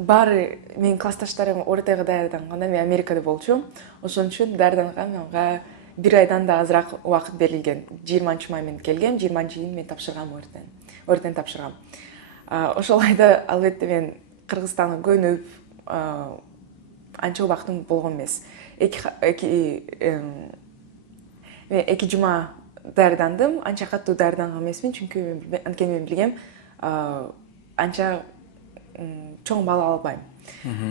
баары менин классташтарым ортойго даярданганда мен Америкада болчумун. Ошон үчүн даярданганга менга 1 айдан да азыраак убакыт берилген. 20-май мен келгем, 20-июнь мен тапшыргам өртөн тапшыргам. Ошол айда албетте мен Кыргызстанга көнүп анча убактым болгон эмес. Мен 2 жума даярдандым. Анча катуу даярданган эмесмин, чүнкү анткени мен билгем анча чоң балл албайм.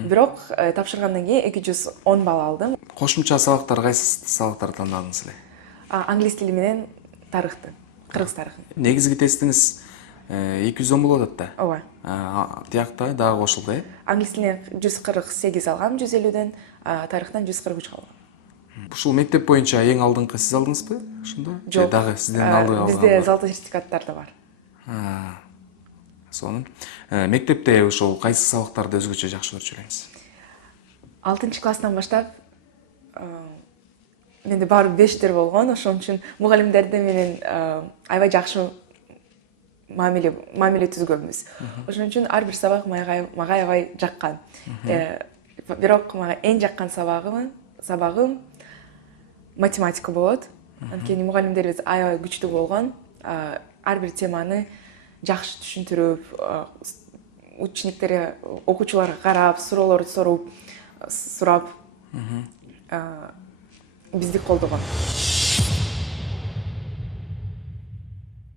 Бирок тапшыргандан кийин 210 балл алдым. Кошумча сабактар кайсы сабактарды тандадыңыз эле? Англис тили менен тарыхты, кыргыз тарыхын. Негизги тестиңиз 210 болуп атат да. Ооба. Тиякта дагы кошулду, Англис тилинен 148 алгам, 150ден, тарыхтан 143 алгам. Ушул мектеп боюнча эң алдыңкы сиз алдыңызбы? Ошондо? Жок. Дагы сизден алдыга алган. Бизде золотой сертификаттар да бар. Сонун. Мектепте ошол кайсы сабактарды өзгөчө жакшы көрчү элеңиз? 6-класстан баштап менде баары 5тер болгон. Ошон үчүн мугалимдерди менен аябай жакшы мамиле түзгөнбүз. Ошон үчүн ар бир сабак мага аябай жаккан. Бирок мага эң жаккан сабагым математика болот. Анткени мугалимдерибиз аябай күчтүү болгон. Ар бир теманы жакшы түшүндүрүп, учениктерге, окуучуларга карап, суроолорду сурап бизди колдогон.